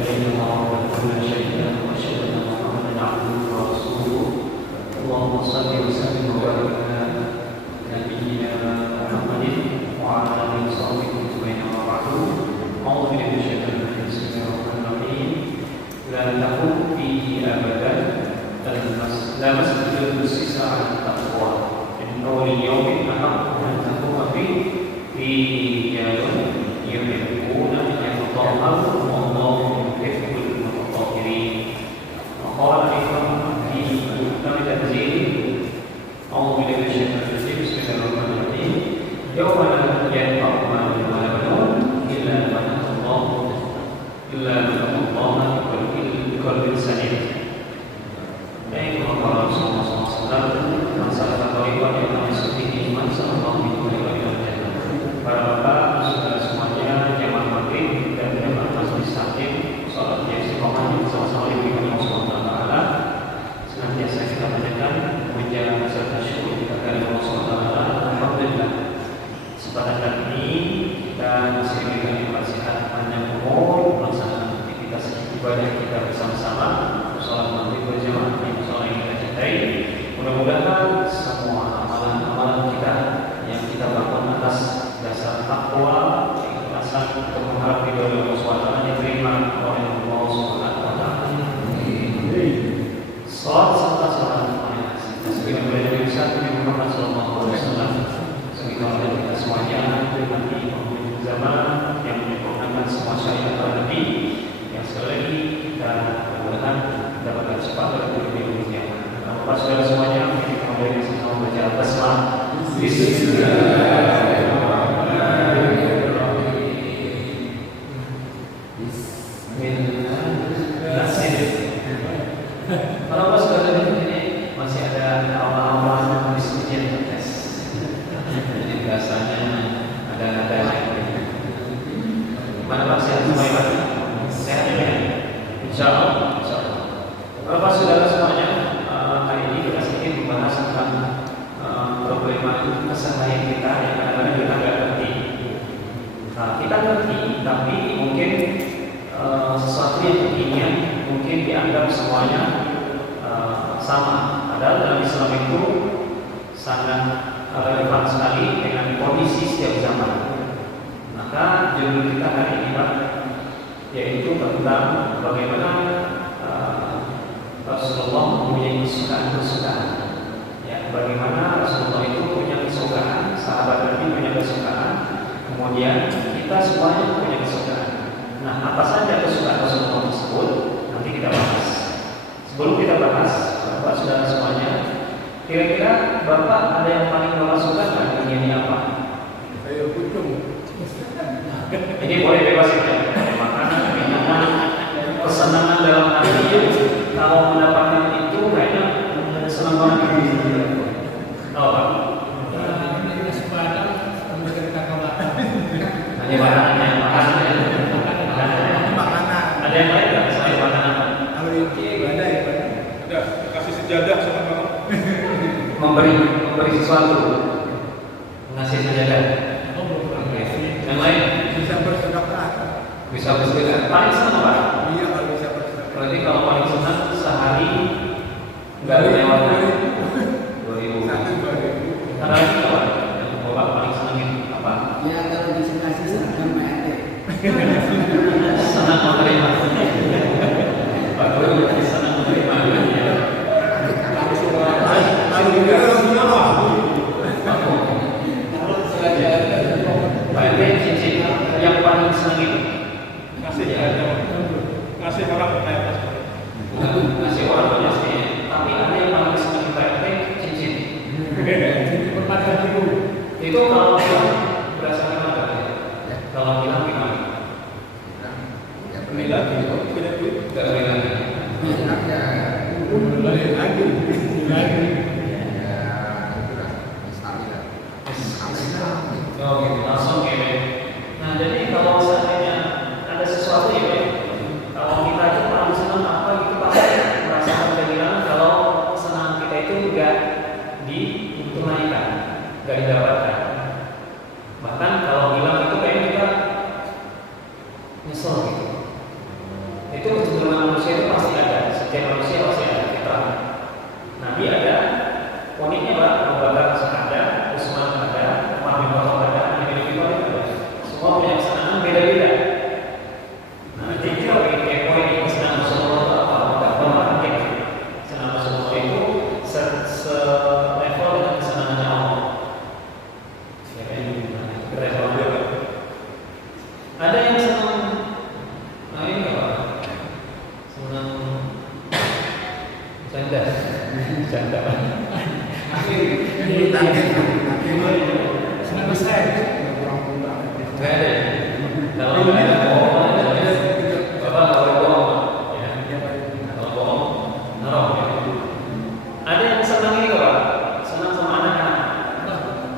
إلا الله وحده لا شريك له وأشهد أن محمدا عبده ورسوله اللهم صل وسلم وبارك على نبينا محمد وعلى آله وصحبه أجمعين أما بعد أعوذ بالله من الشيطان الرجيم بسم الله الرحمن الرحيم لا تقم فيه أبدا لا مسجد أسس على التقوى من أول يوم أحق أن تقوم فيه رجال يحبون أن يتطهروا والله يحب المتطهرين وقال أيضا في محكم تنزيل أعوذ بالله من الشيطان الرجيم بسم الله الرحمن الرحيم يوم لا ينفع مال ولا بنون إلا من أتى الله بقلب سليم. Baik, Rasulullah SAW masalah kebaikan yang kami seperti iman sallallahu alaihi wasallam. Para bapak, saudara semuanya, jamaah maghrib dan jamaah masjid taklim, salat yang istiqomah sama-sama dengan Allah Subhanahu wa taala. Senantiasa kita panjatkan puja serta syukur kita kepada Allah Subhanahu wa taala. Alhamdulillah. Kesempatan kali ini kita masih diberikan nikmat sehat panjang umur melaksanakan aktivitas ibadah kita bersama-sama. Salat maghrib berjamaah. Mudah-mudahan semua amalan-amalan kita yang kita lakukan atas dasar takwa, keikhlasan untuk mengharap ridho Allah SWT diterima oleh Allah SWT. Salat serta salam sebagai Nabi besar Nabi Muhammad SAW sebagai oleh kita semuanya dengan penghujung zaman yang menyempurnakan semua syariat para Nabi yang sekali lagi kita mudah-mudahan mendapatkan cepat dari dunia. Bapak saudara semuanya, kita kembali bersama membaca Al-Basmalah. Bismillahirrahmanirrahim. Kalau Bapak saudara di sini masih ada awal-awal habis ujian tes. Jadi biasanya ada mana Pak sehat semuanya? Sehat ya? Insya Allah. Bapak saudara semuanya, membahas tentang problema keseharian kita yang kadang-kadang kita nggak ngerti. Kita ngerti, tapi mungkin sesuatu yang kekinian mungkin dianggap semuanya sama. Padahal dalam Islam itu sangat relevan sekali dengan kondisi setiap zaman. Maka judul kita hari ini Pak, yaitu tentang bagaimana Rasulullah mempunyai kesukaan-kesukaan. Bagaimana Rasulullah itu punya kesukaan, sahabat Nabi punya kesukaan, kemudian kita semuanya punya kesukaan. Nah, apa saja kesukaan Rasulullah tersebut nanti kita bahas. Sebelum kita bahas, Bapak saudara semuanya, kira-kira Bapak ada yang paling Bapak suka nggak? Ini apa? Saya pucung. Ini boleh bebas ya, makanan, minuman, kesenangan dalam hati. Kalau mendapatkan itu kayaknya senang banget. Oh, Pak. Ini sepadan memberikan kakak. Hanya makanan. Ada yang lain nggak selain makanan? Kalau ini ada ya Pak. Ada kasih sejadah sama kamu. Memberi sesuatu, ngasih sejadah. Oke. Yang lain? Bisa bersedekah. Bisa bersedekah. Paling senang Pak? Iya kalau bisa bersedekah. Berarti kalau paling senang sehari nggak melewatkan 2.000. Karena lagi apa? Yang Bapak paling senangin apa? Ya kalau dikasih seragam PRT. Senang menerima. Pak Guru senang menerima. Pak RT cincin yang paling senangin ngasih orang PRT. ngasih orang banyak sih. Tapi ada yang paling senangin Pak RT cincin. Itu kalau berdasarkan apa? Kalau bilang gimana? Ya beli lagi, tidak beli. Tidak beli lagi. Beli lagi. Oh gitu, langsung kayak. Nah jadi kalau seandainya ada sesuatu ya, kalau kita itu paling senang apa gitu pasti merasakan kehilangan kalau senang kita itu enggak ditunaikan, enggak didapatkan. Bahkan kalau hilang itu kayak kita nyesel gitu. Senang besar. Nggak ada. Kalau nggak ada bohong, Bapak nggak boleh bohong. Ya. Kalau bohong, haram. Ya. Ada yang senang ini Pak? Senang sama anak-anak?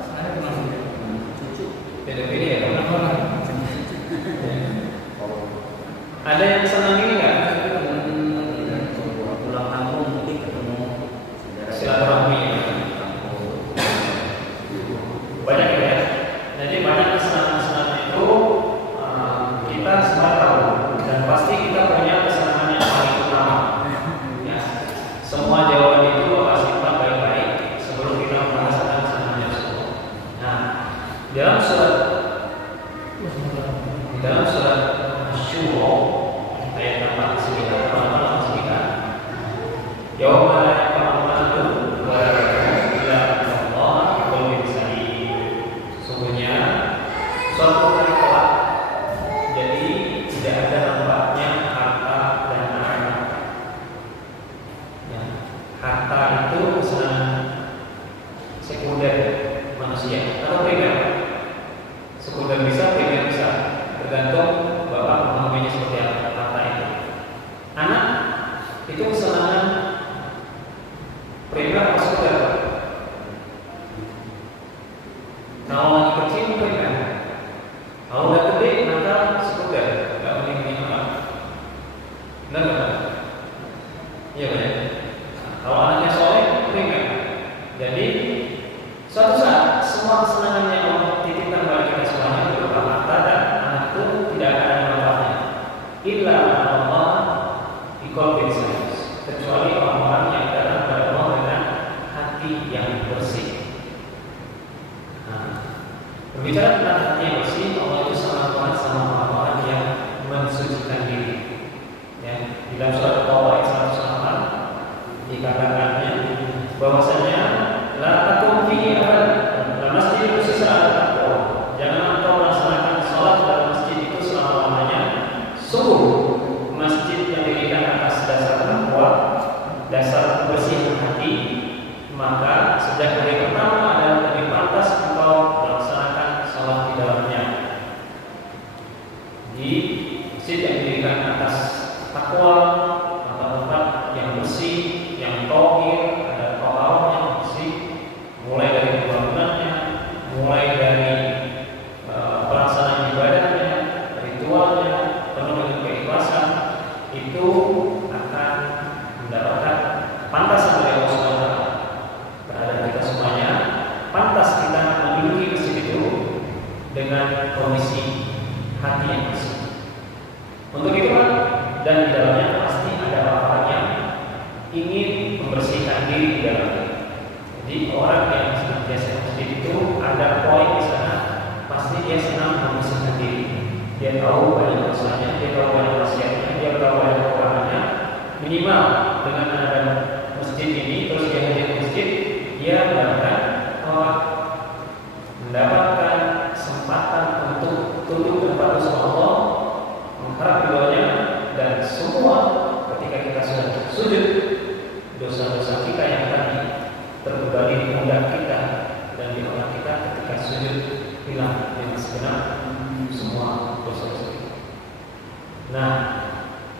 Saya pernah cucu. Beda-beda ya Pak? Orang. Ada yang senang ini nggak? Pulang kampung mungkin ketemu Silaturahmi. Banyak ya. Jadi banyak kesenangan-kesenangan itu kita semua tahu dan pasti kita punya kesenangan yang paling utama. Ya. Semua jawaban itu Bapak simpan baik-baik sebelum kita merasakan kesenangan tersebut. Nah, dalam surat Asy-Syura ayat 49 Yauma la yanfa'u malun wa la banun illa man Allah biqalbin salim. Sesungguhnya suatu hari kelak, jadi tidak ada manfaatnya harta dan anak. Ya, harta itu kesenangan sekunder manusia atau primer. Sekunder bisa, primer bisa, tergantung Bapak memahaminya seperti apa harta itu. Anak itu kesenangan primer atau sekunder? Kalau lagi kecil primer, kalau udah gede maka sekunder, nggak penting apa. Benar nggak? Iya benar. Kalau anaknya soleh primer. Jadi suatu saat semua kesenangan yang Allah titipkan bagi kita semuanya berupa harta dan anak itu tidak akan ada manfaatnya. Illa Allah biqalbin salim, kecuali orang-orang yang datang kepada Allah dengan hati yang bersih. Nah, berbicara tentang hati yang bersih, Allah itu sangat kuat sama orang-orang yang mensucikan diri. Ya, di dalam surat At-Taubah ayat 108 dikatakannya bahwasanya la takum fihi abad, masjid ussisa ala taqwa. Jangan engkau melaksanakan salat dalam masjid itu selama-lamanya. Sungguh masjid yang didirikan atas dasar takwa, dasar kebersihan hati, maka sejak hari pertama adalah lebih pantas engkau melaksanakan salat di dalamnya. Di masjid yang didirikan atas takwa atau tempat yang bersih, yang tauhid, ada taharahnya yang bersih, mulai dari pembangunannya, mulai dari pelaksanaan ibadahnya, ritualnya, penuh dengan keikhlasan, itu akan mendapatkan pantas dari Allah SWT terhadap kita semuanya. Pantas kita menduduki masjid itu dengan kondisi hati yang bersih. Untuk itu dan di dalamnya pasti ada orang yang ingin membersihkan diri di dalamnya. Jadi orang yang senantiasa ke masjid itu ada poin di sana, pasti dia senang membersihkan diri. Dia tahu banyak dosanya, dia tahu banyak maksiatnya, dia tahu banyak kekurangannya. Minimal dengan ada masjid ini, terus dia hadir ke masjid, dia mendapatkan kesempatan untuk tunduk dan patuh sama Allah, mengharap ridhonya, dan semua ketika kita sudah sujud, dosa-dosa kita yang tadi terbebani di pundak kita dan di otak kita ketika sujud hilang dengan segenap semua dosa-dosa kita. Nah,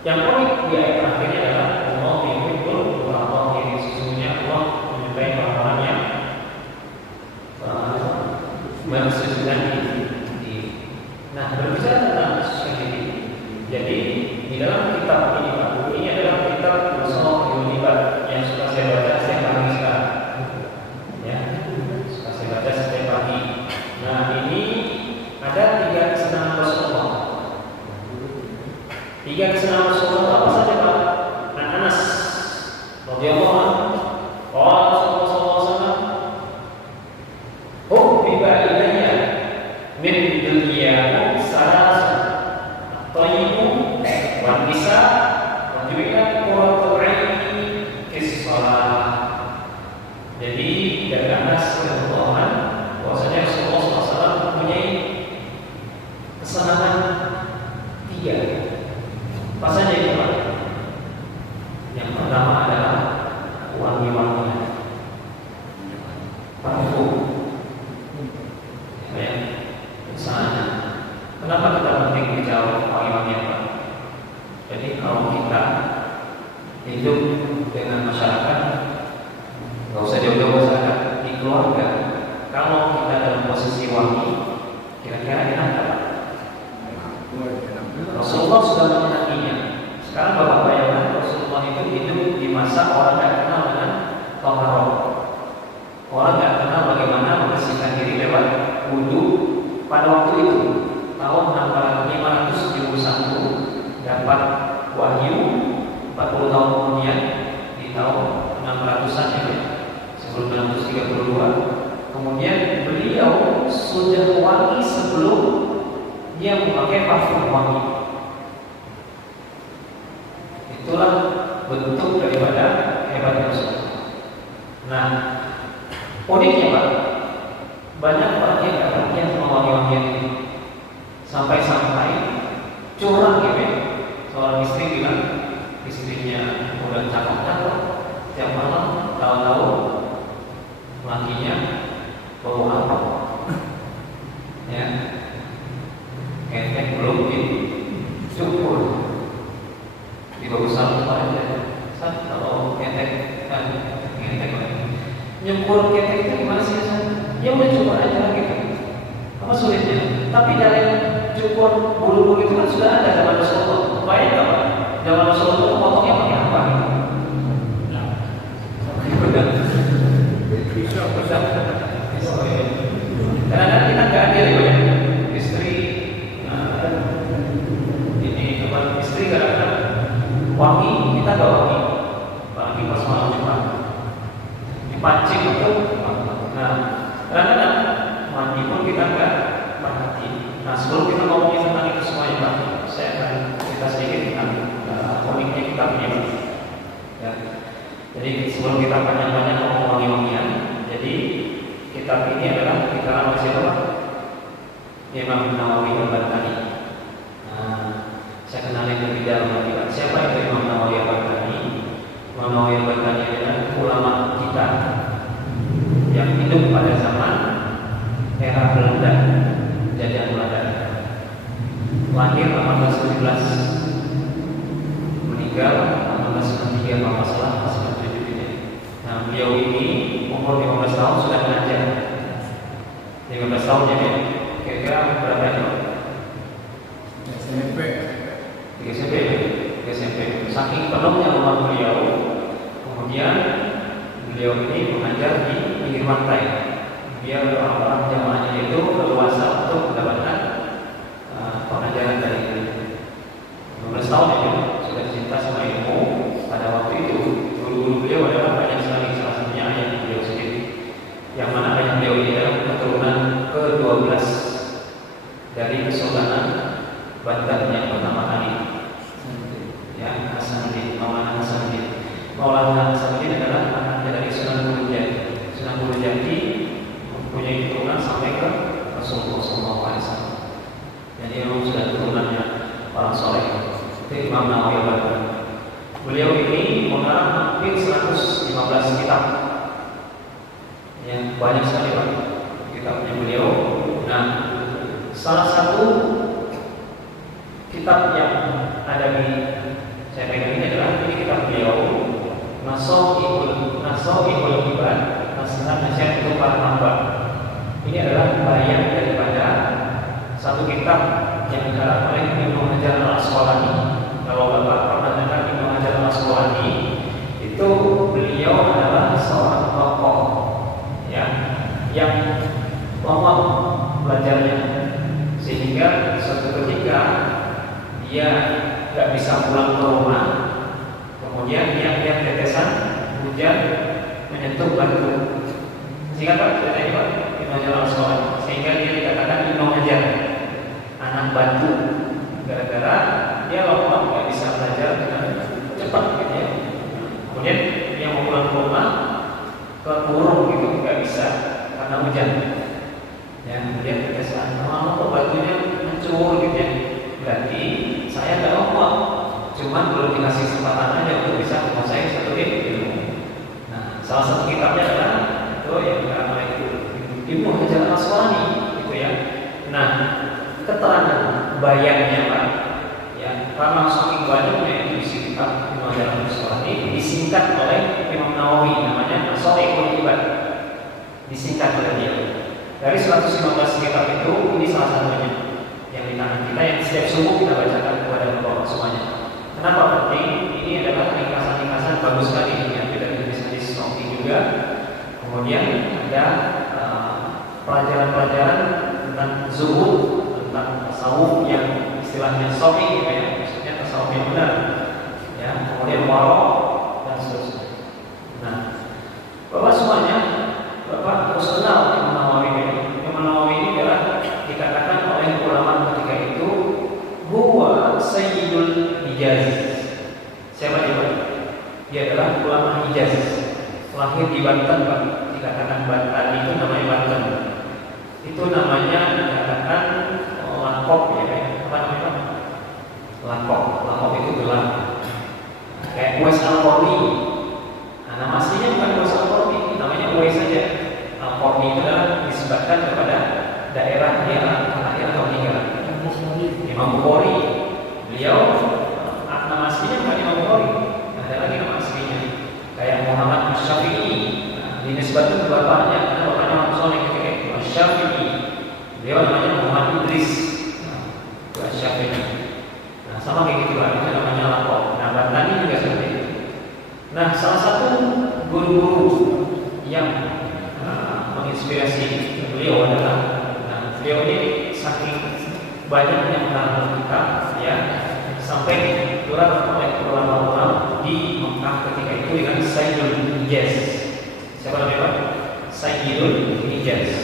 yang poin di ayat terakhirnya adalah Allah yuhibbul muttaqin. Sesungguhnya Allah menyukai orang-orang yang mensujudkan diri. Nah, berbicara tentang mensujudkan diri, jadi di dalam kitab ini Pak, ini adalah kitab Usul Ibad yang suka saya baca setiap pagi sekarang. Ya, suka saya baca setiap pagi. Nah, ini ada 3 kesenangan Rasulullah. 3 kesenangan Rasulullah apa saja Pak? Anas radhiyallahu anhu, qala Rasulullah sallallahu alaihi wasallam, "Hubbiba ilayya min dunyakum salasun, at-thayyibu wan nisa wa ju'ilat qurratu 'aini fis shalah." Jadi dari Anas radhiyallahu anhu bahwasanya Rasulullah SAW mempunyai kesenangan 3. Apa saja itu Pak? Yang pertama adalah wangi-wangian, parfum. Jadi kalau kita hidup dengan masyarakat, nggak usah jauh-jauh masyarakat di keluarga, kalau kita dalam posisi wangi, kira-kira enak nggak? Rasulullah sudah menyenanginya. Sekarang Bapak bayangkan Rasulullah itu hidup di masa orang nggak kenal dengan taharah. Orang nggak kenal bagaimana membersihkan diri lewat wudhu. Pada waktu itu tahun 571 dapat wahyu. 40 tahun kemudian di tahun 600-an ya, sebelum 632. Kemudian beliau sudah wangi sebelum dia memakai parfum wangi. Itulah bentuk daripada hebatnya Rasulullah. Nah, uniknya Pak, banyak orang yang nggak perhatian sama wangi-wangian ini, sampai-sampai curang gitu ya. Seorang istri bilang istrinya udah cakep-cakep, tiap malam tahu-tahu lakinya bau apa? Ya, ketek belum dicukur, dibawa salut aja. Saat kalau ketek kan ketek nyukur ketek itu gimana sih? Ya udah cukur aja gitu. Apa sulitnya? Tapi dalam cukur bulu-bulu itu kan sudah ada zaman Rasulullah. Bayang nggak Pak? Zaman Rasulullah itu potongnya pakai apa? Karena kan kita nggak adil ya, istri ini apa? Istri kadang-kadang wangi, kita nggak wangi, apalagi pas malam Jumat dipancing itu. Nah, kadang-kadang mandi pun kita nggak perhati. Nah, sebelum kita ngomongin tentang itu semuanya Pak, saya akan cerita sedikit tentang uniknya kitabnya. Ya. Jadi sebelum kita banyak-banyak ngomong wangi-wangian, jadi kitab ini adalah kitab siapa? Imam Nawawi Al-Bantani. Nah, saya kenalin lebih dalam lagi. Siapa itu Imam Nawawi Al-Bantani? Imam Nawawi Al-Bantani adalah ulama kita yang hidup pada zaman era Belanda, penjajahan Belanda. Lahir 1817, meninggal 1893 kalau nggak salah, masih 7 ini. Nah, beliau ini umur 15 tahun sudah mengajar. 15 tahun ya, kira-kira berapa tahun? SMP. 3 SMP. Saking penuhnya rumah beliau, kemudian beliau ini mengajar di pinggir pantai. Biar orang-orang jamaahnya itu leluasa untuk mendapatkan pengajaran dari beliau. 15 tahun ya, sudah cinta sama ilmu. Pada waktu itu guru-guru beliau adalah banyak sekali, salah satunya ayah beliau sendiri, yang mana ayah beliau ini adalah keturunan ke-12 dari Kesultanan Banten yang pertama kali, ya, Hasanuddin, Maulana Hasanuddin. Maulana Hasanuddin adalah anaknya dari Sunan Gunung Jati. Sunan Gunung Jati mempunyai keturunan sampai ke Rasulullah SAW. Jadi memang sudah keturunannya orang soleh. Itu Imam Nawawi Al-Bantani. Beliau ini mengarang hampir 115 kitab. Yang banyak sekali Pak kitabnya beliau. Nah, salah satu kitab yang ada di saya pegang ini adalah ini kitab beliau, Nasoihul Ibad, nasihat untuk para hamba. Ini adalah bayan daripada satu kitab yang dikarang oleh Ibnu Hajar Al-Asqalani. Kalau Bapak pernah dengar Ibnu Hajar Al-Asqalani, itu beliau adalah seorang tokoh ya, yang lama belajarnya, sehingga suatu ketika dia nggak bisa pulang ke rumah, kemudian dia lihat tetesan hujan menyentuh batu. Sehingga Pak, cerita ini Pak, Ibnu Hajar Al-Asqalani, sehingga dia dikatakan Ibnu Hajar anak batu, gara-gara dia lama nggak bisa belajar dengan cepat gitu ya. Kemudian dia mau pulang ke rumah, kekurung gitu, nggak bisa karena hujan. Ya, kemudian tetesan lama kok batunya mencur gitu ya. Berarti saya nggak lompat, cuman belum dikasih kesempatan aja untuk bisa menguasai satu ilmu. Nah, salah satu kitabnya adalah itu yang dikarang oleh Ibnu Hajar Al-Asqalani gitu ya. Nah, keterangan bayannya Pak, ya, karena saking banyaknya yang isi kitab Ibnu Hajar al-Asqalani disingkat oleh Imam Nawawi, namanya Sharaihul Ibad, disingkat oleh dia. Dari 115 kitab itu, ini salah satunya yang di tangan kita, yang setiap subuh kita bacakan kepada bapak semuanya. Kenapa penting? Ini adalah ringkasan-ringkasan bagus sekali yang tidak hadis-hadis Sahih juga. Kemudian ada pelajaran-pelajaran tentang zuhud, tentang tasawuf yang istilahnya sahih, ya, maksudnya tasawuf yang benar, ya. Kemudian waro dan seterusnya. Nah, bapak semuanya, bapak harus kenal Imam Nawawi ini. Imam Nawawi ini adalah dikatakan oleh ulama ketika itu huwa sayyidul Hijaz. Siapa dia? Dia adalah ulama Hijaz. Lahir di Banten, Pak. Dikatakan Banten itu namanya Banten. Itu namanya dikatakan lakop, ya. Apa namanya? Lakop itu gelar. Kayak Uwais Al-Qarni. Nah, nama aslinya bukan Uwais Al-Qarni, namanya Uwais saja. Al-Qarni itu adalah disebutkan kepada daerah dia lahir atau tinggal. Imam Bukhari. Beliau nama aslinya bukan Imam Bukhari. Ada lagi nama aslinya. Kayak Muhammad Asy-Syafi'i. Dinisbatkan ke bapaknya karena bapaknya Imam Shalih ketika itu Asy-Syafi'i. Beliau namanya Muhammad Idris. Asy-Syafi'i. Nah, sama kayak gitu lah, itu namanya lakop. Nah, Bantani juga seperti itu. Nah, salah satu guru-guru yang menginspirasi beliau adalah, beliau ini saking banyaknya mengarang kitab, ya, sampai digelar oleh ulama-ulama di Mekah ketika itu dengan Sayyidul Hijaz. Siapa namanya? Sayyidul Hijaz.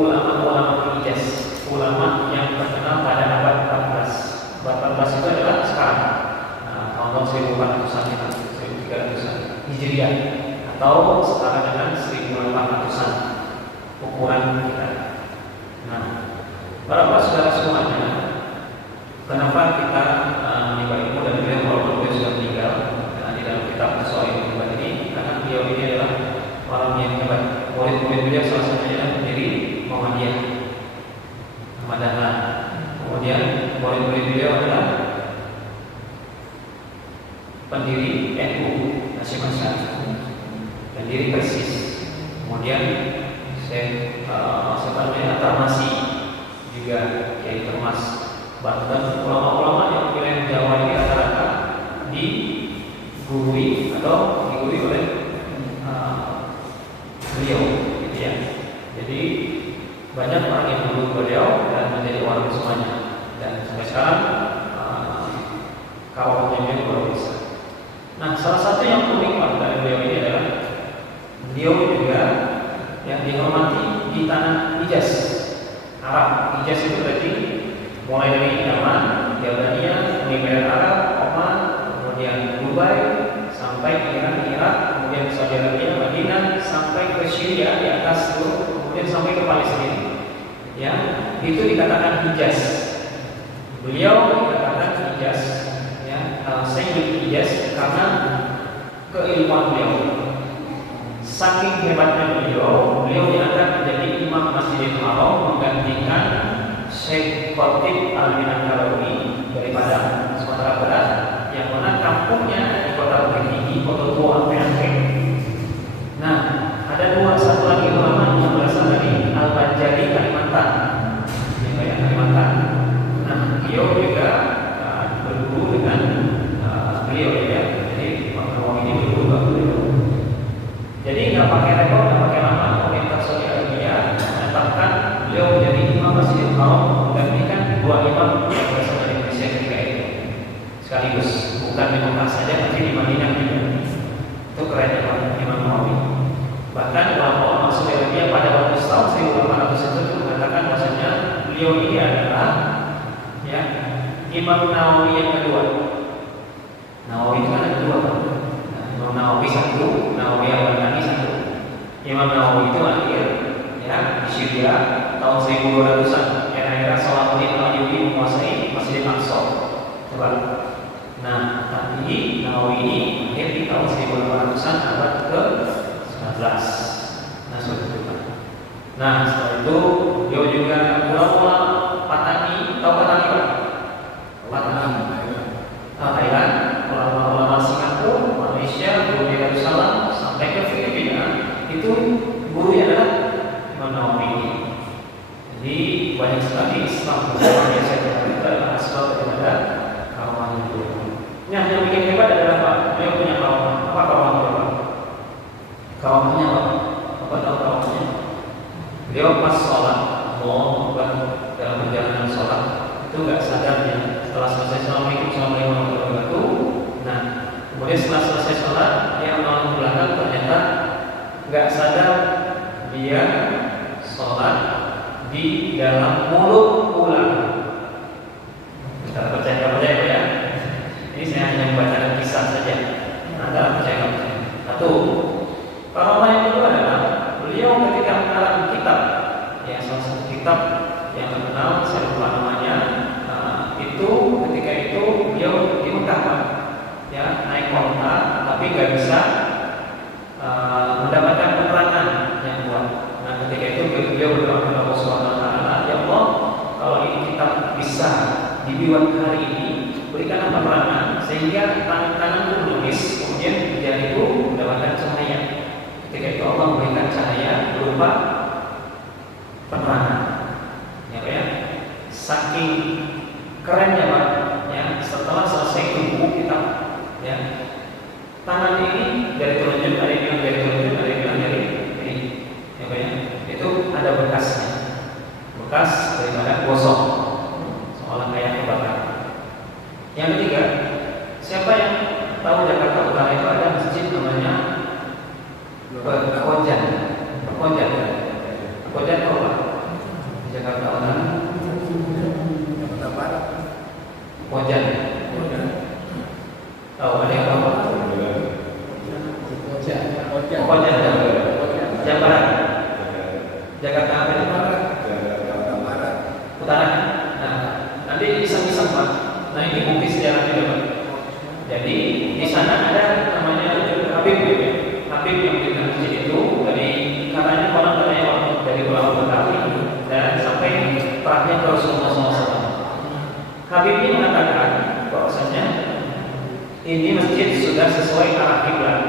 Ulama-ulama Hijaz, ulama yang terkenal pada abad 14. Abad 14 itu adalah sekarang, tahun 1400-an, 1300-an Hijriah, atau sekarang dengan 1800-an ukuran kita. Nah, para saudara semuanya, kenapa kita menimba ilmu dari beliau walaupun beliau sudah meninggal? Di dalam kitab Sharaihul Ibad ini, karena beliau ini adalah orang yang hebat. Murid-murid beliau salah satunya adalah pendiri Muhammadiyah, Ahmadiyah. Kemudian murid-murid beliau adalah pendiri NU Hasyim Asy'ari, pendiri Persis. Kemudian Tarmasi juga, Kiai Termas. Bahkan ulama-ulama yang wilayah Jawa ini rata-rata digurui oleh beliau, gitu ya. Jadi banyak orang yang menurut beliau dan menjadi orang semuanya. Dan sampai sekarang kawannya beliau luar biasa. Nah, salah satu yang unik dari beliau ini adalah beliau juga yang dihormati di tanah Hijaz, Arab. Hijaz itu berarti mulai dari Yaman, Jordania, Uni Emirat Arab, Oman, kemudian Dubai, sampai Iran, Irak, kemudian Saudi Arabia, Madinah, sampai ke Syria di atas itu, kemudian sampai ke Palestina. Ya, itu dikatakan Hijaz. Beliau dikatakan Hijaz, ya, Sayyid Hijaz karena keilmuan beliau. Saking hebatnya beliau diangkat menjadi Imam Masjidil Haram menggantikan Syekh Khatib Al-Minangkarawi daripada Sumatera Barat, yang mana kampungnya di Kota Bukit Tinggi, Kota Tua, Aceh. Nah, ada satu lagi ulama yang berasal dari Al-Banjari, Kalimantan, yang banyak Kalimantan. Nah, beliau juga berguru dengan beliau, ya. Jadi Imam Nawawi ini berguru dengan beliau. Jadi nggak pakai rekor, nggak pakai lama, pemerintah Saudi Arabia menetapkan beliau menjadi Imam Masjidil Haram menggantikan dua imam yang berasal dari Indonesia ketika itu sekaligus, bukan di Mekah saja, tapi di Madinah juga. Itu keren ya Imam Nawawi. Bahkan ulama Saudi Arabia pada waktu tahun 1800 itu mengatakan bahwasanya beliau ini adalah, ya, Imam Nawawi yang kedua. Nawawi itu kan ada dua, Pak. Imam Nawawi satu, Nawawi Al-Albani satu. Imam Nawawi itu lahir, ya, di Syria tahun 1200-an, era Salahuddin Al-Ayyubi menguasai Masjid Al-Aqsa. Coba. Nah, tapi Nawawi ini lahir di tahun 1800-an, abad ke-19. Nah, seperti itu. Nah, setelah itu beliau juga ulama Patani, tahu Patani, Pak? Patani. Kemudian setelah selesai sholat, dia menoleh ke belakang, ternyata nggak sadar dia sholat di dalam mulut ular. Kita percaya ya. Ini saya hanya membacakan kisah saja. Anda percaya nggak percaya? Satu. Karena yang kedua adalah beliau ketika mengarang kitab, ya salah satu kitab yang terkenal, saya lupa namanya. Itu ketika itu beliau di Mekah, Pak. Ya, naik onta, tapi nggak bisa mendapatkan penerangan yang kuat. Nah, ketika itu beliau berdoa kepada Allah Subhanahu Wa Taala, ya Allah, kalau ini kitab bisa dibuat hari ini, berikan penerangan sehingga tangan kanan pun menulis, kemudian jariku mendapatkan cahaya. Ketika itu Allah memberikan cahaya berupa penerangan. Ya, saking kerennya, Pak. Ya, setelah selesai tubuh kitab, ya, tangan ini dari telunjuk, ada yang bilang dari telunjuk, ada yang bilang dari ini, ya, itu ada bekasnya, bekas daripada gosok, seolah kayak kebakar. Yang ketiga, siapa yang tahu Jakarta Utara itu ada masjid namanya Pekojan apa? Jakarta Utara. Pekojan. Tahu ada yang tahu? Pekojan. Yang barat. Jakarta apa itu? Utara. Nah, nanti pisah-pisah, Pak. Nah, ini bukti sejarahnya, Pak. Jadi di sana ada namanya Habib, ya. Habib yang mendirikan masjid itu dari katanya orang dari ulama Betawi dan sampai terakhir ke Rasulullah SAW. Habib ini mengatakan bahwasanya ini masjid sudah sesuai arah kiblat,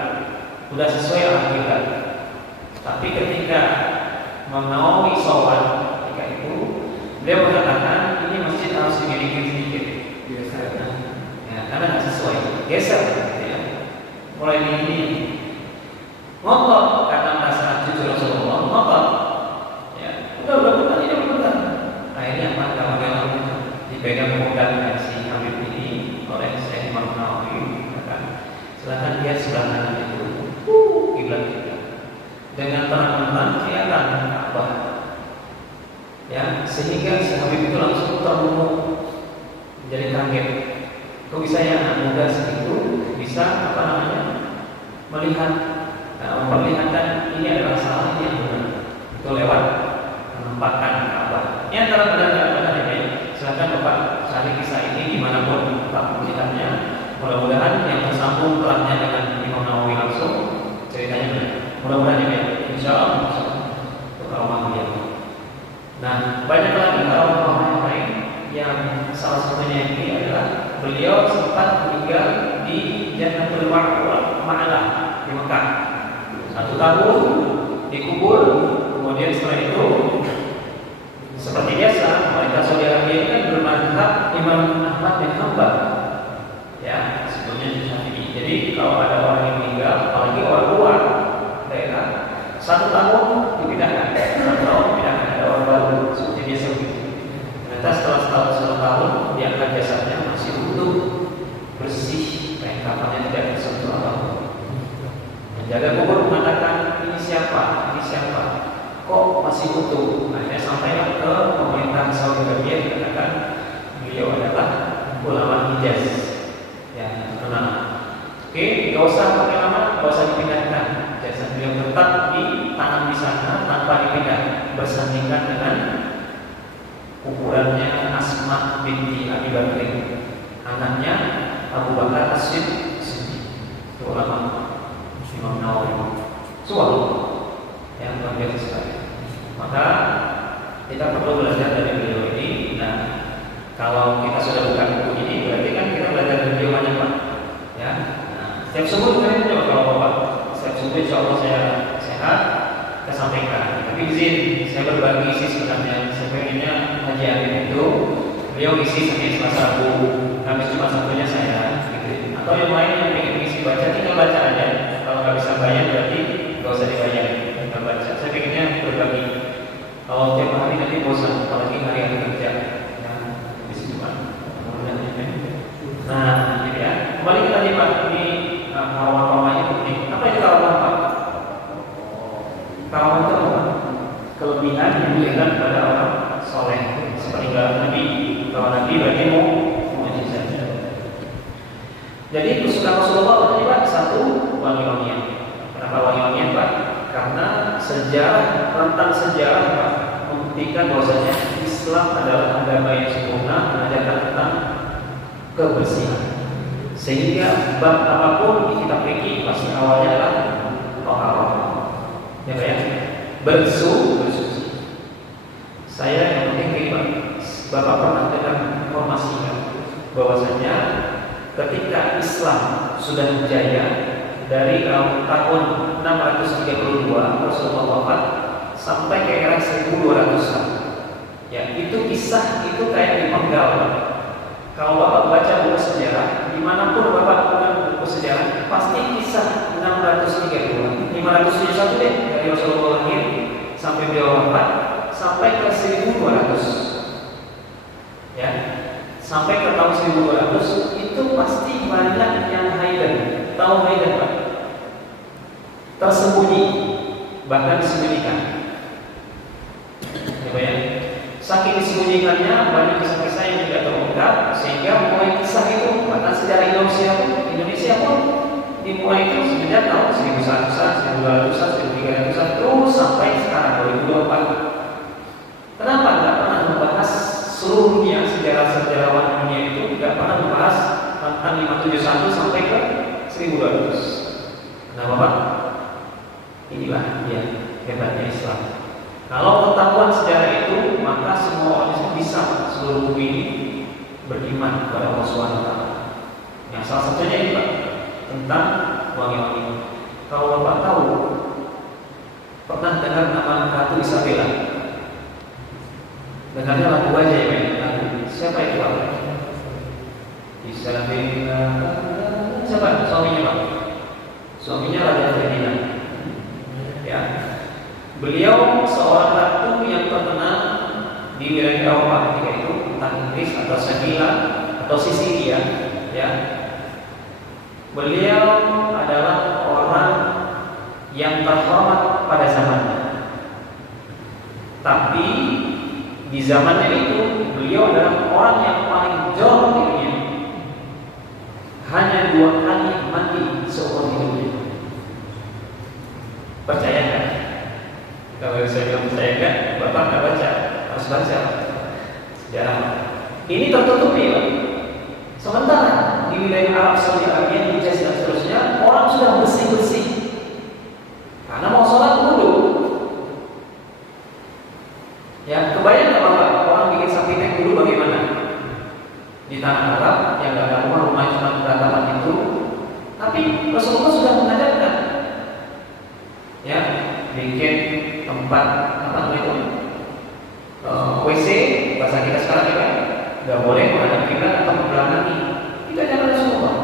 Tapi ketika menaungi sholat ketika itu, beliau mengatakan ini masjid harus dimiliki sedikit. Ya, karena nggak sesuai, geser, ya. Mulai ini ngotot karena merasa cucu Rasulullah, ngotot. Ya, udah benar, ini benar. Akhirnya apa? Bagaimana dipegang pemuda si Habib ini oleh Syekh Imam Nawawi, silakan dia sebelah kanan itu, kiblat kita. Dengan terang-terang kelihatan apa? Ya, sehingga si Habib itu langsung termenung, menjadi kaget. Kok bisa ya anak muda segitu bisa melihat, memperlihatkan ini adalah salah, ini yang benar. Itu lewat menempatkan Ka'bah. Ini antara benar dan benar ini. Silakan Bapak cari kisah ini dimanapun Bapak melihatnya. Mudah-mudahan yang tersambung telatnya dengan Imam Nawawi langsung ceritanya benar. Mudah-mudahan ya, insya Allah untuk arwah dia. Nah, banyak lagi arwah yang lain yang salah satunya ini adalah beliau sempat meninggal di Jannatul Ma'la di Mekah. 1 tahun dikubur, kemudian setelah itu seperti biasa mereka Saudi Arabia ini kan bermadhab Imam Ahmad bin Hanbal, ya sebelumnya Syafi'i. Jadi kalau ada orang yang meninggal, apalagi orang luar daerah, 1 tahun dipindahkan, 1 tahun dipindahkan, ada orang baru seperti biasa begitu. Ternyata setelah 1 tahun diangkat jasadnya masih utuh, bersih, kain kafannya tidak tersentuh apapun. Menjaga kubur mengatakan ini siapa, kok masih utuh. Akhirnya sampai ke pemerintah Saudi Arabia mengatakan beliau adalah ulama Hijaz yang terkenal. Oke, nggak usah pakai lama, nggak usah dipindahkan. Jasad beliau tetap ditanam di sana tanpa dipindah, bersandingkan dengan kuburannya Asma binti Abi Bakr, anaknya Abu Bakar As-Siddiq, itu ulama Imam Nawawi. Yang luar biasa sekali. Maka kita perlu belajar dari beliau ini. Nah, kalau kita sudah buka buku ini, berarti kan kita belajar dari beliau banyak, Pak. Ya. Nah, setiap subuh saya coba kalau Bapak, setiap subuh insya Allah saya sehat, saya sampaikan. Tapi izin saya berbagi isi sebenarnya. Saya pengennya Haji Amin itu beliau isi Senin Selasa Rabu, Kamis Jumat Sabtunya saya, gitu. Atau yang lain yang ingin isi baca tinggal baca aja. Kalau nggak bisa bayar berarti nggak usah dibayar, tinggal baca. Saya pengennya berbagi. Kalau tiap hari nanti bosan, apalagi hari-hari kerja. Nah, ini ya. Kembali ke tadi Pak, ini Jadi kesukaan Rasulullah apa tadi Pak? Satu, wangi-wangian. Kenapa wangi-wangian Pak? Karena sejarah, rentang sejarah Pak, membuktikan bahwasanya Islam adalah agama yang sempurna, mengajarkan tentang kebersihan. Sehingga bab apapun di kitab fikih pasti awalnya adalah thaharah. Ya Pak ya? Bersuci. Saya yang penting Pak, Bapak pernah dengar informasi kan bahwasanya ketika Islam sudah menjaya dari tahun 632 Rasulullah wafat sampai ke era 1200-an. Ya, itu kisah itu kayak dipenggal. Kalau Bapak baca buku sejarah, dimanapun Bapak punya buku sejarah, pasti kisah 632, 571 deh dari Rasulullah lahir sampai beliau wafat sampai ke 1200. Ya, sampai ke tahun 1200 itu pasti banyak yang hidden. Tahu hidden Pak? Tersembunyi, bahkan disembunyikan. Ya Pak ya? Saking disembunyikannya banyak kisah-kisah yang tidak terungkap sehingga mulai kisah itu bahkan sejarah Indonesia pun dimulai itu semenjak tahun 1100-an, 1200-an, 1300-an terus sampai sekarang 2024. Kenapa nggak pernah membahas seluruh dunia sejarah-sejarawan dunia itu nggak pernah membahas tentang 571 sampai ke 1200? Kenapa Pak? Inilah ya hebatnya Islam. Kalau ketahuan sejarah itu, maka semua orang Islam bisa seluruh bumi ini beriman kepada Allah SWT. Yang salah satunya ini Pak, tentang wangi-wangi. Kalau Bapak tahu, pernah dengar nama Ratu Isabella? Dengarnya lagu aja ya Pak, lagu. Siapa itu Pak? Isabella. Siapa? Suaminya Pak? Suaminya Raja Ferdinand. Ya. Beliau seorang ratu yang terkenal di wilayah Eropa ketika itu, entah Inggris atau Sevilla atau Sisilia, ya. Beliau adalah orang yang terhormat pada zamannya. Tapi di zamannya itu beliau adalah orang yang paling jauh di dunia. Hanya 2 kali mati seumur hidupnya. Percaya kan? Kalau saya bilang percaya kan, Bapak nggak baca, harus baca sejarah. Ini tertutup nih Pak. Sementara di wilayah Arab Saudi Arabia, Hijaz dan seterusnya, orang sudah bersih-bersih karena mau sholat dulu. Ya, kebayang nggak Bapak orang bikin sapi tek dulu bagaimana? Di tanah Arab yang nggak ada rumah cuma beratapan itu, tapi Rasulullah sudah mengajarkan, ya, bikin tempat apa namanya WC bahasa kita sekarang ya kan, nggak boleh menghadap kiblat atau membelah kaki. Itu ajaran Rasulullah.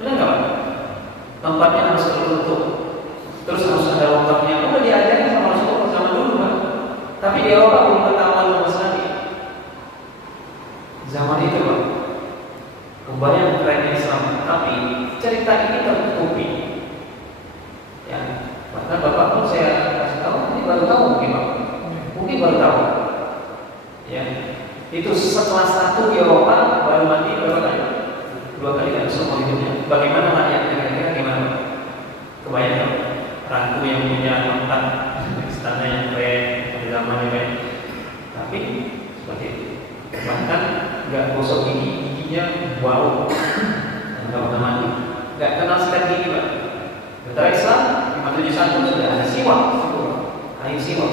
Benar nggak Pak? Tempatnya harus tertutup, terus harus ada waktunya. Udah diajarkan sama Rasulullah zaman dulu Pak. Tapi di Eropa belum ketahuan sama sekali. Zaman itu Pak, kebayang kerennya Islam. Tapi cerita ini tertutupi. Ya, bahkan Bapak pun saya kasih tahu, ini baru tahu mungkin Pak. Mungkin baru tahu. Ya, itu setelah satu di Eropa baru mati berapa kali? 2 kali dan seumur hidupnya. Bagaimana rakyatnya kira-kira gimana? Kebayang ratu yang punya tempat istana yang keren pada zamannya keren. Tapi seperti itu. Bahkan nggak gosok giginya bau, nggak pernah mati. Nggak kenal sikat gigi Pak. Bentar Islam 571 sudah ada siwak, kayu siwak.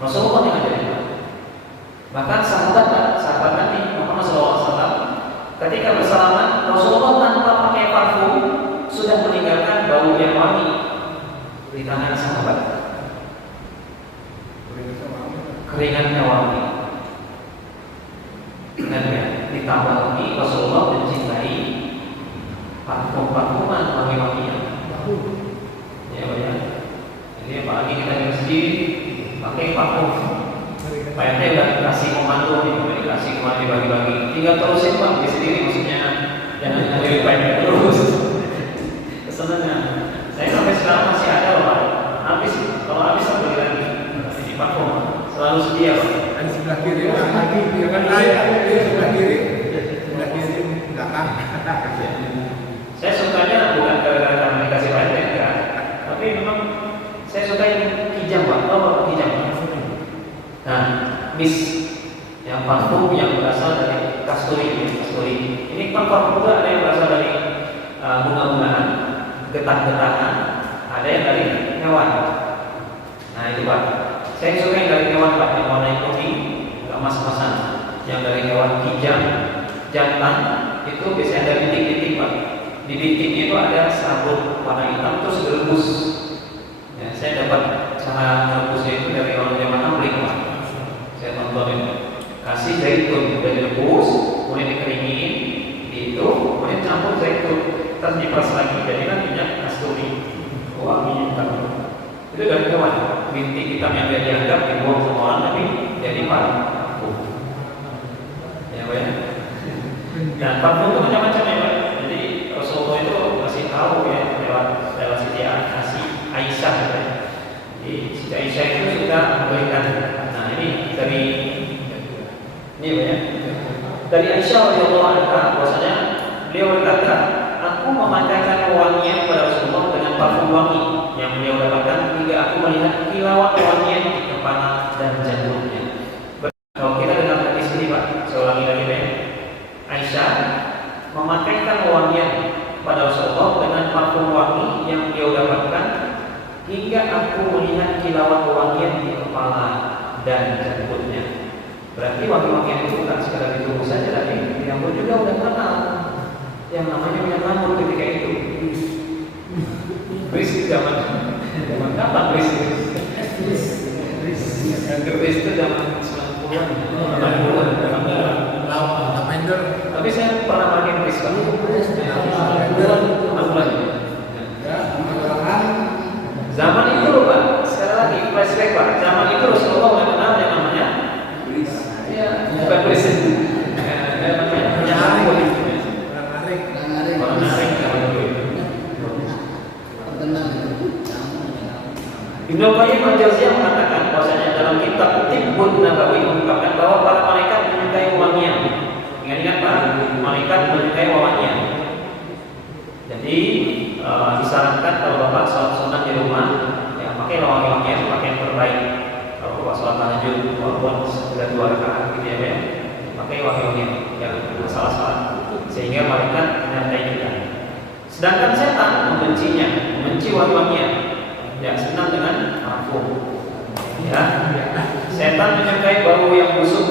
Rasulullah yang ngajarin Pak. Bahkan sahabat Nabi Muhammad SAW ketika bersalaman, Rasulullah tanpa pakai parfum sudah meninggalkan bau yang wangi di tangan sahabat. Keringatnya wangi. Dan ya, ditambah lagi Rasulullah mencintai parfum-parfuman wangi-wangian. Ya, ya. Jadi apalagi kita di masjid pakai parfum. Pak RT udah dikasih komando nih, udah dikasih komando bagi-bagi. Tinggal terusin Pak di sendiri, maksudnya jangan ngalir Pak terus. Kesenangan. Saya sampai sekarang masih ada loh Pak. Habis Saya sukanya bukan gara-gara karena dikasih banyak enggak, tapi memang saya suka yang kijang Pak. Tahu Pak kijang? Nah, mist yang parfum yang berasal dari kasturi. Ini kan parfum juga ada yang berasal dari bunga-bungaan, getah-getahan, ada yang dari hewan. Nah itu Pak, saya suka yang dari hewan Pak, yang warna kuning, emas-emasan. Yang dari hewan kijang, jantan, itu biasanya ada bintik-bintik Pak. Di bintiknya itu ada sabun warna hitam terus direbus. Ya, saya dapat cara merebusnya itu dari orang zaman Amrik Pak. Saya tontonin, kasih zaitun, udah direbus, kemudian dikeringin, itu, kemudian campur zaitun, terus diperas lagi, jadikan minyak kasturi, wangi hitam. Itu dari hewan, bintik hitam yang dia dianggap dibuang sama orang, tapi jadi parfum. Ya Pak ya. Dan parfum itu macam-macam ya Pak. Jadi Rasulullah itu masih tahu ya lewat Siti Aisyah ya. Jadi Siti Aisyah itu sudah memberikan. Nah ini dari Pak ya. Dari Aisyah radhiyallahu anha bahwasanya beliau berkata, aku memakaikan wangian pada Rasulullah dengan parfum wangi yang beliau dapatkan hingga aku melihat kilauan wangian di kepala dan janggutnya. Kalau kita dengar hadis ini Pak, saya ulangi lagi ya. Aisyah memakaikan wangian pada Rasulullah dengan parfum wangi yang beliau dapatkan hingga aku melihat kilauan wangian di kepala dan janggutnya. Berarti wangi-wangian itu bukan sekadar di tubuh saja, tapi yang pun juga udah kenal yang namanya minyak rambut ketika itu. Bris zaman kapan Bris? Bris itu zaman 90-an, 80-an. Tapi saya pernah pakai Bris Pak. 80-an. Zaman itu loh Pak. Sekali lagi flashback Pak. Zaman itu Rasulullah udah kenal yang namanya bukan presiden, Ibnu Qayyim al-Jauziyah mengatakan bahwasanya dalam kitab Tibbun Nabawi mengungkapkan bahwa para malaikat menyukai wangian. Ingat Pak, malaikat menyukai wangian. Jadi disarankan kalau Bapak sholat sunat di rumah, ya pakai wangi-wangian, pakai yang terbaik. Kalau Bapak sholat tahajud walaupun sudah 2 rakaat gitu ya, pakai wangi-wangian yang salah-salah sehingga malaikat menyertai kita. Sedangkan setan membenci wangi-wangian, yang senang dengan parfum. Ya, setan menyukai bau yang busuk,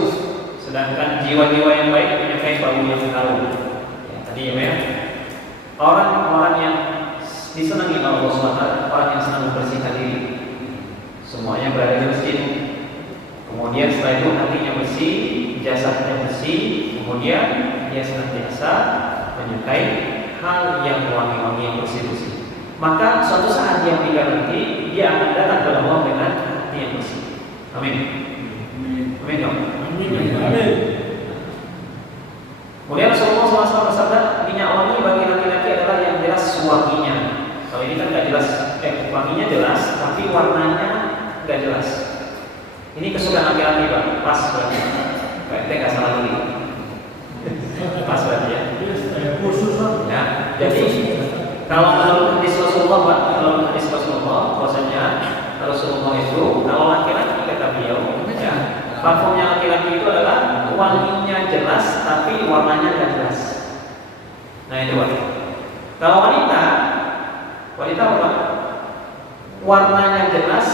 sedangkan jiwa-jiwa yang baik menyukai bau yang harum. Ya, tadi ya, orang-orang yang disenangi oleh Allah SWT, orang yang senang membersihkan diri, semuanya berada di masjid. Kemudian setelah itu hatinya bersih, jasadnya bersih, kemudian dia senantiasa menyukai hal yang wangi-wangi yang bersih-bersih. Maka suatu saat yang meninggal nanti dia akan datang kepada Allah dengan hati yang bersih. Amin. Amin dong. Amin. Kemudian Rasulullah SAW bersabda, minyak wangi bagi laki-laki adalah yang jelas wanginya. Kalau ini kan nggak jelas, wanginya jelas, tapi warnanya nggak jelas. Ini kesukaan laki-laki Pak, pas berarti. Kita nggak salah lagi. Pas berarti ya. Ya, jadi kalau menurut hadis Rasulullah Pak, kalau hadis Rasulullah, bahwasanya Rasulullah itu kalau laki-laki kata beliau, ya, parfumnya laki-laki itu adalah wanginya jelas tapi warnanya tidak jelas. Nah itu Pak. Kalau wanita apa? Warnanya jelas,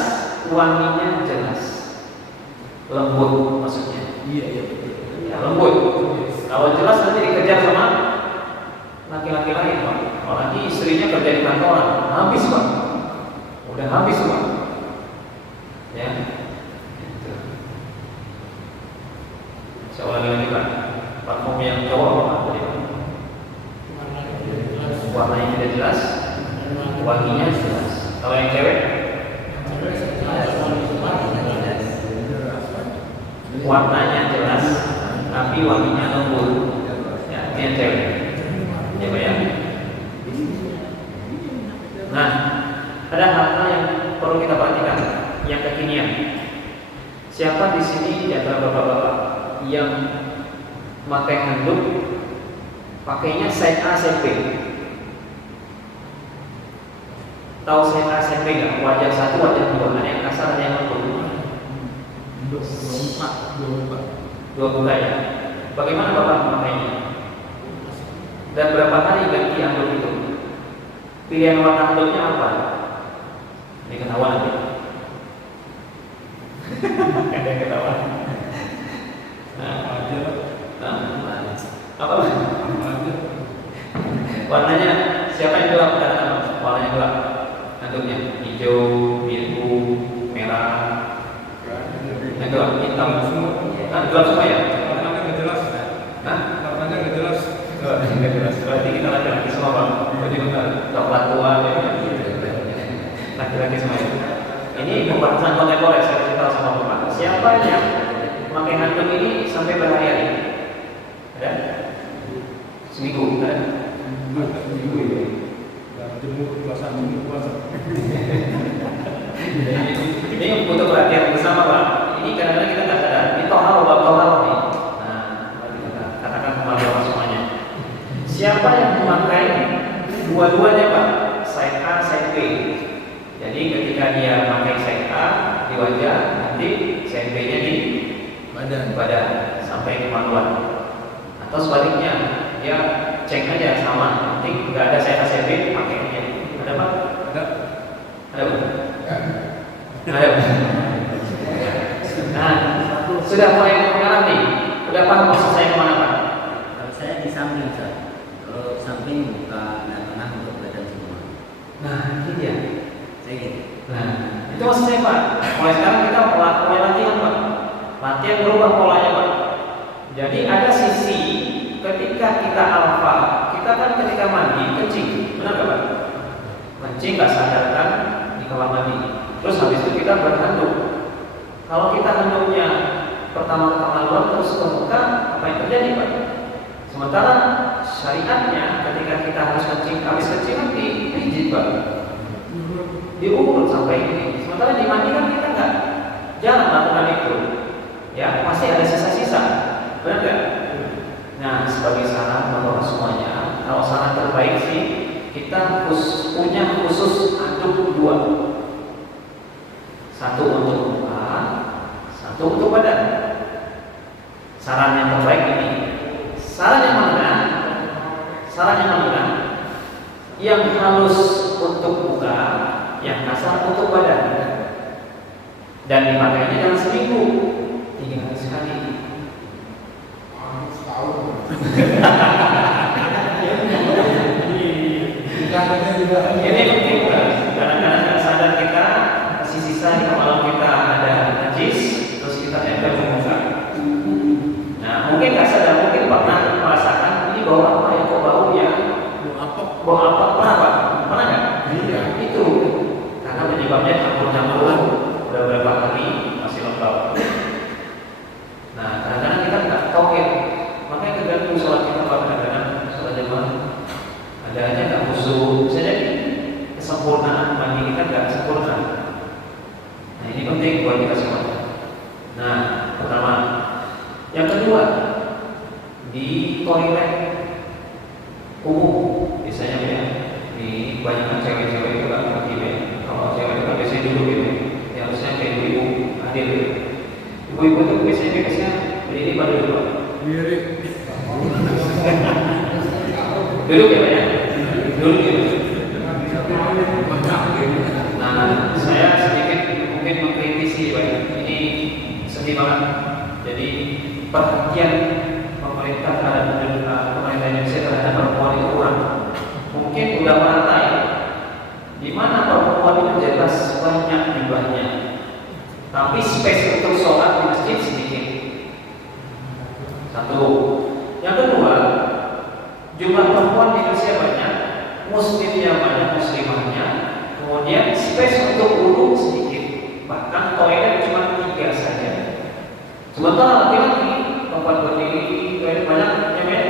wanginya jelas, lembut maksudnya. Iya. Ya, lembut. Kalau jelas nanti dikejar sama laki-laki lain Pak. Apalagi istrinya kerja di kantoran, habis Pak. Udah habis Pak. Ya. Saya lagi Pak. Parfum yang cowok apa tadi Pak? Warnanya tidak jelas, wanginya jelas. Kalau yang cewek? Warnanya jelas, tapi wanginya lembut. Ya, ini yang cewek. Ya Pak ya. Nah, ada hal-hal yang perlu kita perhatikan yang kekinian. Siapa di sini di antara bapak-bapak yang memakai handuk pakainya side A, side B. Tahu side A, side B nggak? Wajah satu, wajah dua. Ada yang kasar, ada yang lembut. Dua muka ya. Bagaimana Bapak memakainya? Dan berapa kali ganti anduk itu? Pilihan warna anduknya apa? Ini ketahuan nanti. Ada yang ketahuan. Apa? Warnanya siapa yang gelap? Katakan warnanya gelap. Anduknya hijau, biru, merah, yang gelap, hitam. Gelap semua ya? Warnanya nggak jelas. Warnanya nggak jelas. Nggak jelas. Berarti kita laki-laki semua Pak. Berarti bukan coklat tua ya. Laki-laki semua. Ini pembahasan kontemporer. Saya cerita sama Bapak. Siapa yang memakai handuk ini sampai berhari-hari? Ada? Seminggu, ada? Seminggu ya. Jemur puasa. Ini butuh perhatian bersama Pak. Ini kadang-kadang kita nggak sadar. Ini tohal nih. Nah, katakan kemaluan semuanya. Siapa yang memakai dua-duanya Pak? Side A, side B. Jadi ketika dia memakai side A di wajah, nanti side B-nya di badan sampai kemaluan. Atau sebaliknya, dia cek aja sama. Nanti nggak ada side A, side B, pakai aja. Ada Pak? Ada Pak? Ada. Nah, sudah mulai mengarah nih. Udah paham maksud saya kemana Pak? Kalau saya di samping Ustaz. Kalau samping buka dan tengah untuk badan semua. Nah, ini dia. Saya gitu. Nah, itu maksud saya Pak. Mulai sekarang kita mulai latihan Pak. Latihan berubah polanya Pak. Jadi ada sisi ketika kita alfa, kita kan ketika mandi kencing, benar nggak Pak? Kencing nggak sadarkan di kamar mandi. Terus habis itu kita berhanduk. Kalau kita handuknya pertama ke kemaluan terus ke muka, apa yang terjadi Pak? Sementara syariatnya ketika kita harus kencing, habis kencing nanti pijit Pak, diurut sampai ini. Sementara di mandi kan kita nggak jarang melakukan itu, ya masih ada sisa-sisa, benar nggak? Nah, sebagai saran bahwa semuanya, kalau saran terbaik sih kita punya khusus anduk dua, satu untuk muka, satu untuk badan. Saran yang terbaik ini. Saran yang mana? Saran yang mana? Yang halus untuk muka, yang kasar untuk badan. Dan dipakainya dalam seminggu 3 hari sekali. Ini penting kan? Kadang-kadang nggak sadar kita masih sisa di kepala kita ada najis, terus kita nempel ke muka. Nah, mungkin nggak sadar, mungkin pernah merasakan ini bau apa ya, kok bau ya? Bau apa? Pernah Pak? Pernah nggak? Iya. Itu karena penyebabnya campur-campuran udah berapa hari masih lembab. Nah, kadang-kadang kita nggak tahu ya, makanya tergantung sholat kita Pak. Kadang-kadang sholat jemaah ada aja nggak khusyuk, bisa jadi kesempurnaan mandi kita nggak sempurna. Nah, ini penting buat kita semua. Nah, pertama. Yang kedua, di toilet umum biasanya ya, di banyak cewek-cewek itu kan aktif ya. Kalau cewek itu kan biasanya duduk gitu, yang harusnya kayak ibu-ibu hadir gitu. Ibu-ibu itu biasanya berdiri pada duduk. Duduk ya Pak ya? Duduk gitu. Nah, saya sedikit mungkin mengkritisi Pak. Ini sedih banget. Jadi perhatian pemerintah terhadap pemerintah Indonesia terhadap perempuan itu kurang. Mungkin udah merata ya. Di mana perempuan itu jelas banyak jumlahnya, tapi space untuk sholat di masjid sedikit. Satu. Yang kedua, jumlah perempuan di Indonesia banyak, muslimnya banyak, muslimahnya. Kemudian space untuk wudhu sedikit, bahkan toilet cuma 3 saja. Sementara laki-laki tempat berdiri toilet banyak, ya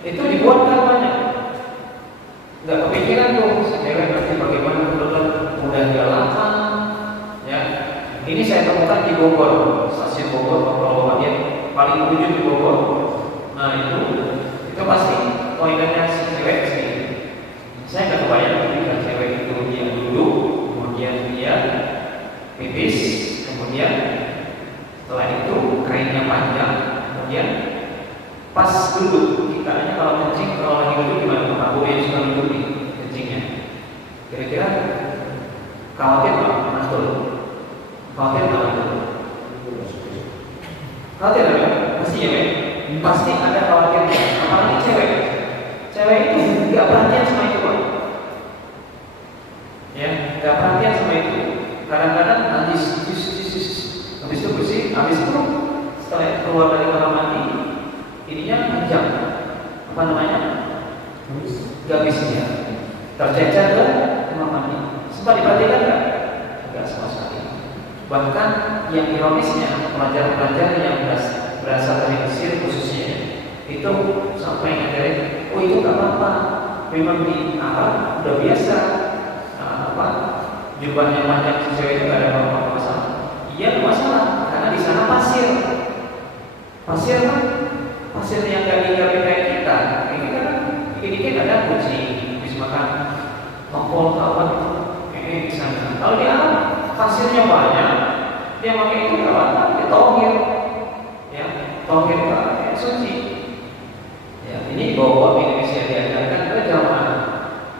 itu dibuatkan banyak. Nggak kepikiran tuh, cewek nanti bagaimana kebetulan mudah jalan, ya. Ini saya temukan di Bogor, stasiun Bogor, kalau lihat paling ujung di Bogor. Nah itu pasti Khawatir nggak? Betul. Khawatir nggak? Betul. Khawatir nggak? Pasti ya, pasti ada khawatirnya. Apalagi cewek. Cewek itu nggak perhatian sama itu, Pak. Ya, nggak perhatian sama itu. Kadang-kadang nanti habis itu bersih, habis itu setelah keluar dari kamar mandi, ininya panjang. Apa namanya? Gabisnya tercecer ke kamar mandi. Sempat diperhatikan nggak? Nggak sama sekali. Bahkan yang ironisnya pelajar-pelajar yang berasal dari Mesir khususnya itu sampai ngajarin, oh itu nggak apa-apa. Memang di Arab udah biasa jubahnya panjang si cewek itu nggak ada apa-apa masalah. Iya masalah karena di sana pasir kan pasir yang nggak kayak kita. Ini kan dikit-dikit ada kucing, bisa makan tompol apa di sana. Kalau di Arab pasirnya banyak, dia pakai itu nggak apa-apa, dia tohir, ya tohir ya suci. Ya ini bawa Indonesia diajarkan ke jamaah.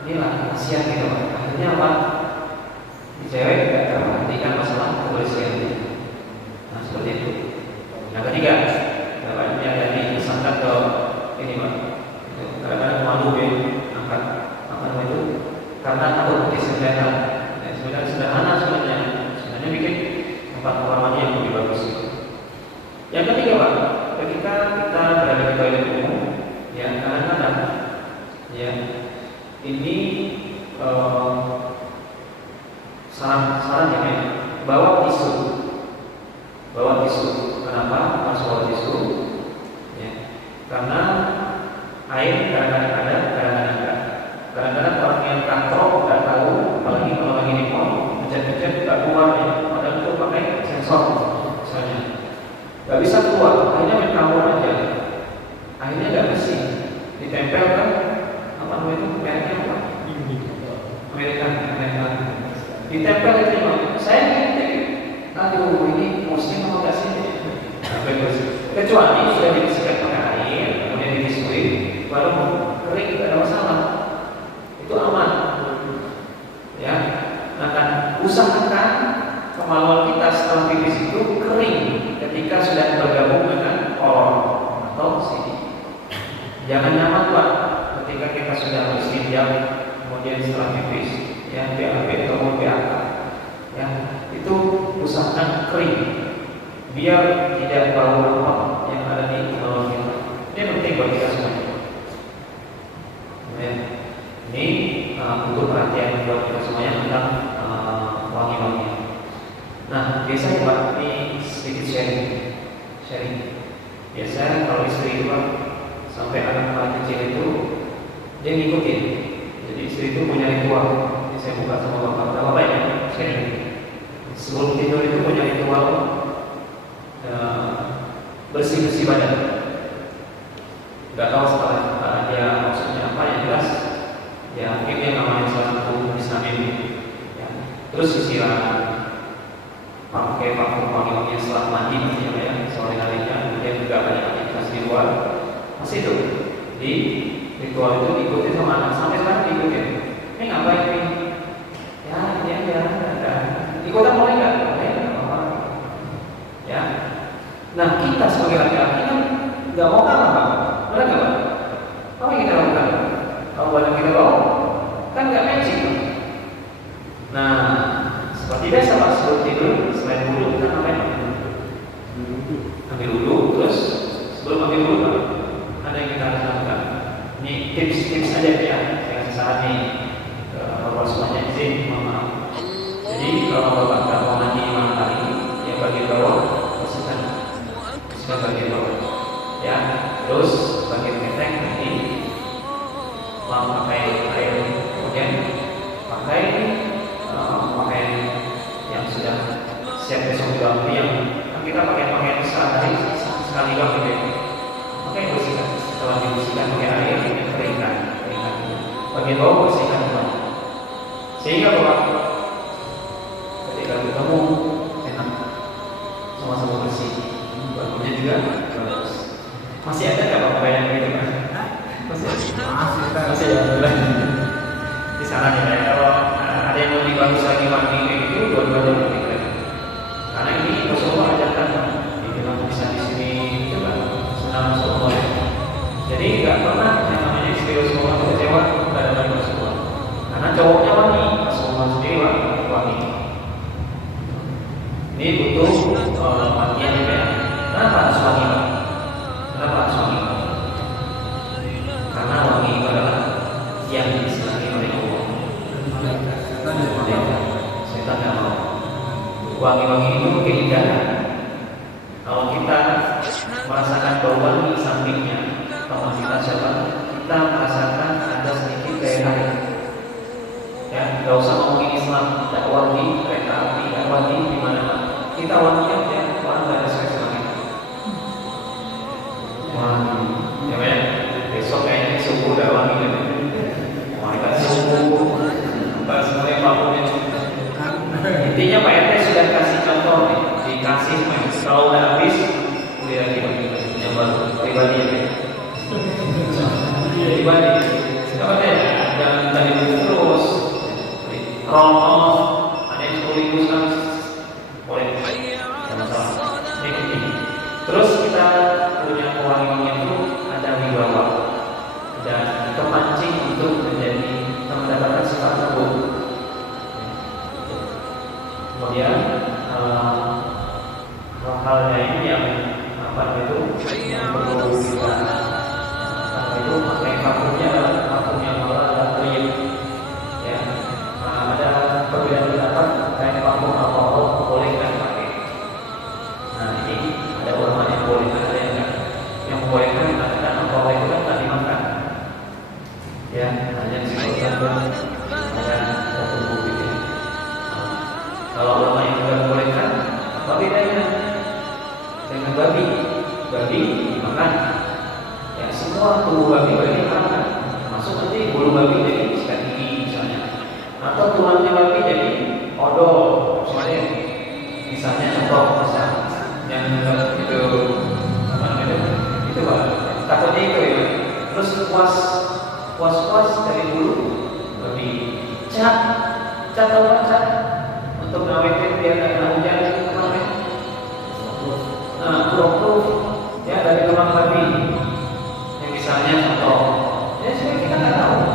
Inilah kasihan gitu. Akhirnya apa? Cewek tidak terperhatikan masalah kebersihannya. Nah seperti itu. Yang ketiga, dapatnya dari pesankan ke ini Pak. Kadang-kadang malu ya angkat apa namanya itu karena takut disederhana. Sebenarnya sederhana sebenarnya bikin tempat kamar mandi yang lebih bagus. Yang ketiga Pak, ketika kita berada di toilet umum, ya kadang-kadang ya ini saran ya, bawa tisu. Kenapa harus bawa tisu? Ya, karena air kadang-kadang ada, kadang-kadang enggak. Kadang-kadang orang yang katrok nggak tahu, apalagi kalau lagi di mall, pencet-pencet nggak keluar ya. Padahal itu pakai sensor, misalnya, nggak bisa keluar. Akhirnya main kabur aja. Akhirnya nggak bersih, ditempel kan? Apa namanya itu? Mereknya apa? Amerika. Ditempel itu saya ngintip, aduh ini muslim mau nggak sih? Kecuali sudah dibersihkan pakai air, kemudian ditisui, baru kering tidak ada masalah, itu aman. Ya, akan usahakan kemaluan kita setelah pipis itu kering ketika sudah bergabung dengan kolon atau sini. Jangan nyaman Pak ketika kita sudah berstinja, kemudian setelah pipis. Ya, BAB atau BAK ya, itu usahakan kering biar tidak bau apa yang ada di kemaluan kita. Ini penting buat kita semua. Ya. Ini butuh perhatian buat kita semuanya tentang wangi-wangian. Nah, biasanya Pak, ini sedikit sharing. Biasanya kalau istri itu Pak, sampai anak-anak kecil itu dia ngikutin. Jadi istri itu punya ritual. Saya buka sama bapak ya, sharing. Sebelum tidur itu punya ritual bersih-bersih badan. Gak tahu setelah dia maksudnya apa yang jelas. Ya mungkin dia namanya salah satu Islam ya. Terus sisiran, pakai wangi-wangian setelah mandi maksudnya ya, sore harinya. Kemudian juga banyak aktivitas di luar. Masih itu di ritual itu diikuti sama anak sampai sekarang diikutin. Ini ngapain nih? Ya, ikutan mulai nggak? Apa? Ya. Nah kita sebagai laki-laki kan nggak mau kalah Pak, benar nggak Pak? Apa yang kita lakukan? Kalau badan kita bau, kan nggak matching. Nah, seperti biasa Pak, sebelum tidur, selain wudhu kita ngapain? Ambil wudhu, terus sebelum ambil wudhu Pak, ada yang kita harus lakukan. Ini tips aja ya, saya kasih saran nih. Bapak semuanya izin, mohon maaf. Jadi kalau Bapak nggak mau mandi malam hari, ya bagian bawah bersihkan bagian bawah. Ya, terus bagian ketek ini pakai air, kemudian pakai pakaian yang sudah siap besok juga. Yang kita pakai pakaian sehari sekali doang gitu. Pakai bersihkan. Setelah dibersihkan pakai air, keringkan. Bagian bawah bersihkan. Sehingga Bapak ketika ketemu enak, sama-sama bersih, bajunya juga bagus. Masih ada nggak Bapak yang gitu Pak? Masih ya. Di saran ya kalau ada yang mau bagus lagi mandi itu dua-duanya lebih keren. Karena ini Rasulullah ajarkan di dalam kisah di sini coba senang Rasulullah. Jadi nggak pernah yang namanya istri Rasulullah kecewa terhadap Rasulullah. Karena cowoknya wangi, Rasulullah sendiri wangi. Ini butuh latihan juga. Kenapa harus wangi? Kenapa harus wangi? Karena wangi itu adalah yang disenangi oleh Allah. Setan tidak mau. Wangi-wangi itu keindahan. Kalau kita merasakan bau wangi sampingnya, teman kita siapa? Kita merasakan ada sedikit gairah. Ya, nggak usah ngomongin Islam, tidak wangi kereta api, tidak wangi di mana-mana. Kita wangi aja, orang nggak ada stres lagi. Wangi, ya kan? Besok kayaknya subuh udah wangi kan? Wangi subuh, bukan semuanya apapun. Intinya Pak RT sudah kasih contoh nih, dikasih kalau udah habis, udah lagi yang baru pribadi ya. Pribadi, apa deh? Jangan tadi terus. Romo, ada yang 10.000 kan? Boleh. Terus kita punya pewangi-wangi itu ada wibawa dan kepancing untuk mendapatkan sifat tersebut. Kemudian hal-hal lain yang yang perlu kita itu pakai parfumnya adalah parfum yang malah dan ya. Ada perbedaan pendapat terkait parfum alkohol boleh kan pakai. Nah ini ada ulama yang boleh, ada yang enggak. Yang membolehkan mengatakan alkohol itu kan tak dimakan. Ya hanya disebutkan dengan tertentu gitu. Kalau ulama yang tidak membolehkan, apa bedanya dengan babi? Babi dimakan. Ya semua tubuh babi boleh dimakan. Masuk nanti bulu babi jadi sikat gigi misalnya. Atau tulangnya babi jadi odol, misalnya contoh yang itu apa namanya itu pak takutnya itu ya. Terus puas dari bulu babi cat atau cat untuk ngawetin biar nggak kena hujan apa namanya? Proof ya dari tulang babi yang misalnya contoh ya sebenarnya kita nggak tahu.